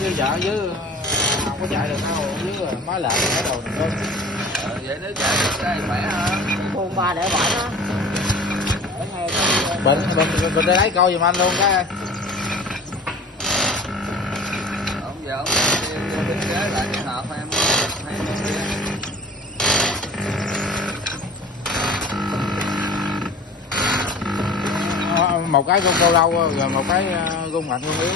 chứ vợ dưới không có chạy được đâu, dưới mới lại cái đồ này cưng. Vậy nếu chạy được cái khỏe hơn. Buồn ba để bỏ nó. Mình lấy coi giùm anh luôn cái. Ông giờ ông biên chế lại cái hộp em một cái gung câu lâu rồi một cái gung mạnh gung yếu.